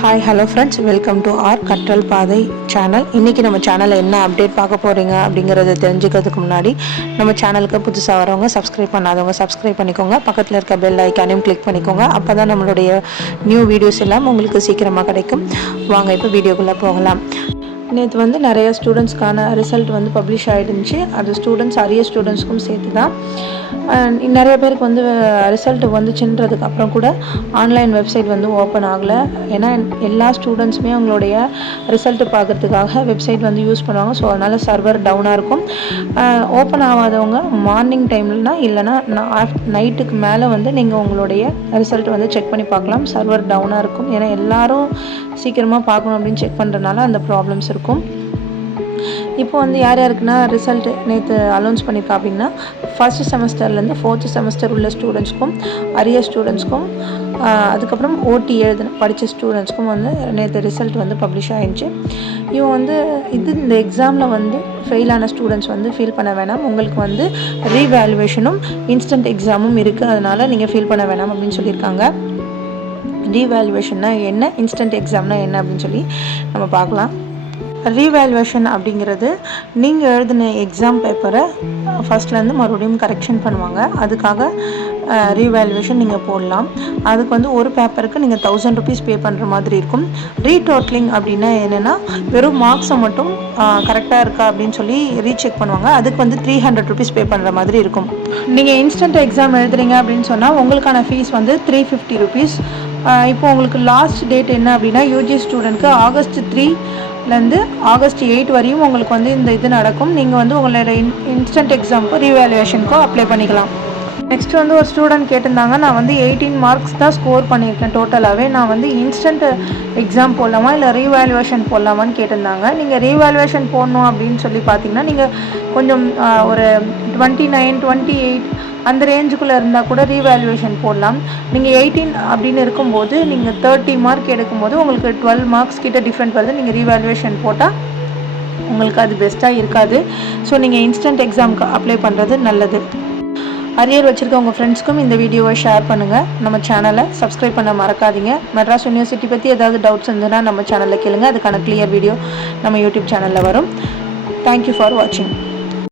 Hi hello friends, welcome to our Katral Paadhai channel. இன்றைக்கி நம்ம சேனலில் என்ன அப்டேட் பார்க்க போகிறீங்க அப்படிங்கிறத தெரிஞ்சுக்கிறதுக்கு முன்னாடி நம்ம சேனலுக்கு புதுசாக வரவங்க சப்ஸ்கிரைப் பண்ணாதவங்க சப்ஸ்கிரைப் பண்ணிக்கோங்க. பக்கத்தில் இருக்க பெல் ஐக்கானையும் கிளிக் பண்ணிக்கோங்க. அப்போ தான் நம்மளுடைய நியூ வீடியோஸ் எல்லாம் உங்களுக்கு சீக்கிரமாக கிடைக்கும். வாங்க இப்போ வீடியோக்குள்ளே போகலாம். நேற்று வந்து நிறைய ஸ்டூடெண்ட்ஸ்க்கான ரிசல்ட் வந்து பப்ளிஷ் ஆகிடுச்சு. அது ஸ்டூடெண்ட்ஸ் அரியர் ஸ்டூடெண்ட்ஸ்க்கும் சேர்த்து தான். நிறைய பேருக்கு வந்து ரிசல்ட் வந்துச்சுன்றதுக்கு அப்புறம் கூட ஆன்லைன் வெப்சைட் வந்து ஓப்பன் ஆகலை. ஏன்னா எல்லா ஸ்டூடெண்ட்ஸுமே அவங்களுடைய ரிசல்ட்டு பார்க்குறதுக்காக வெப்சைட் வந்து யூஸ் பண்ணுவாங்க. ஸோ அதனால் சர்வர் டவுனாக இருக்கும். ஓப்பன் ஆகாதவங்க மார்னிங் டைம்லனா இல்லைனா நைட்டுக்கு மேலே வந்து நீங்கள் உங்களுடைய ரிசல்ட் வந்து செக் பண்ணி பார்க்கலாம். சர்வர் டவுனாக இருக்கும். ஏன்னா எல்லோரும் சீக்கிரமாக பார்க்கணும் அப்படின்னு செக் பண்ணுறதுனால அந்த ப்ராப்ளம்ஸ் இருக்கும். இப்போ வந்து யார் யாருக்குன்னா ரிசல்ட்டு நேற்று அனௌன்ஸ் பண்ணியிருக்கா அப்படின்னா, ஃபர்ஸ்ட் செமஸ்டர்லேருந்து 4th செமஸ்டர் உள்ள ஸ்டூடெண்ட்ஸ்க்கும் அரியர் ஸ்டூடெண்ட்ஸ்க்கும் அதுக்கப்புறம் ஓடி படித்த ஸ்டூடெண்ட்ஸ்க்கும் வந்து நேற்று ரிசல்ட் வந்து பப்ளிஷ் ஆகிடுச்சு. இவங்க வந்து இந்த எக்ஸாமில் வந்து ஃபெயிலான ஸ்டூடெண்ட்ஸ் வந்து ஃபீல் பண்ண வேணாம். உங்களுக்கு வந்து ரீவேல்யூவேஷனும் இன்ஸ்டன்ட் எக்ஸாமும் இருக்குது. அதனால் நீங்கள் ஃபீல் பண்ண வேணாம் அப்படின்னு சொல்லியிருக்காங்க. ரீவேல்யூவேஷன்னா என்ன, இன்ஸ்டன்ட் எக்ஸாம்னா என்ன அப்படின்னு சொல்லி நம்ம பார்க்கலாம். ரீவேல்யூவேஷன் அப்படிங்கிறது நீங்கள் எழுதின எக்ஸாம் பேப்பரை ஃபஸ்ட்லேருந்து மறுபடியும் கரெக்ஷன் பண்ணுவாங்க. அதுக்காக ரீவேல்யூவேஷன் நீங்கள் போடலாம். அதுக்கு வந்து ஒரு பேப்பருக்கு நீங்கள் 1000 rupees பே பண்ணுற மாதிரி இருக்கும். ரீடோட்லிங் அப்படின்னா என்னென்னா, வெறும் மார்க்ஸை மட்டும் கரெக்டாக இருக்கா அப்படின்னு சொல்லி ரீசெக் பண்ணுவாங்க. அதுக்கு வந்து 300 rupees பே பண்ணுற மாதிரி இருக்கும். நீங்கள் இன்ஸ்டன்ட் எக்ஸாம் எழுதுறீங்க அப்படின்னு சொன்னால் உங்களுக்கான ஃபீஸ் வந்து 350 rupees. இப்போ உங்களுக்கு லாஸ்ட் டேட் என்ன அப்படின்னா, யூஜி ஸ்டூடெண்ட்க்கு August 3லேருந்து August 8 வரையும் உங்களுக்கு வந்து இந்த இது நடக்கும். நீங்கள் வந்து உங்களோட இன்ஸ்டன்ட் எக்ஸாமுக்கு ரீவேல்யூவேஷனுக்கும் அப்ளை பண்ணிக்கலாம். நெக்ஸ்ட் வந்து ஒரு ஸ்டூடெண்ட் கேட்டிருந்தாங்க, நான் வந்து 18 marks தான் ஸ்கோர் பண்ணியிருக்கேன் டோட்டலாகவே, நான் வந்து இன்ஸ்டன்ட் எக்ஸாம் போடலாமா இல்லை ரீவேல்யூவேஷன் போடலாமான்னு கேட்டிருந்தாங்க. நீங்கள் ரீவேல்யூவேஷன் போடணும் அப்படின்னு சொல்லி பார்த்தீங்கன்னா, நீங்கள் கொஞ்சம் ஒரு 29, 28 அந்த ரேஞ்சுக்குள்ளே இருந்தால் கூட ரீவேல்யூவேஷன் போடலாம். நீங்கள் 18 அப்படின்னு இருக்கும்போது நீங்கள் 30 mark எடுக்கும்போது உங்களுக்கு 12 marks கிட்ட டிஃப்ரெண்ட் வருது. நீங்கள் ரீவேல்யூவேஷன் போட்டால் உங்களுக்கு அது பெஸ்ட்டாக இருக்காது. ஸோ நீங்கள் இன்ஸ்டன்ட் எக்ஸாமுக்கு அப்ளை பண்ணுறது நல்லது. அரியர் வச்சுருக்க உங்கள் ஃப்ரெண்ட்ஸ்க்கும் இந்த வீடியோவை ஷேர் பண்ணுங்கள். நம்ம சேனலை சப்ஸ்கிரைப் பண்ண மறக்காதீங்க. மெட்ராஸ் யூனிவர்சிட்டி பற்றி ஏதாவது டவுட்ஸ் இருந்ததுன்னா நம்ம சேனலில் கேளுங்க. அதுக்கான கிளியர் வீடியோ நம்ம யூடியூப் சேனலில் வரும். தேங்க்யூ ஃபார் வாட்சிங்.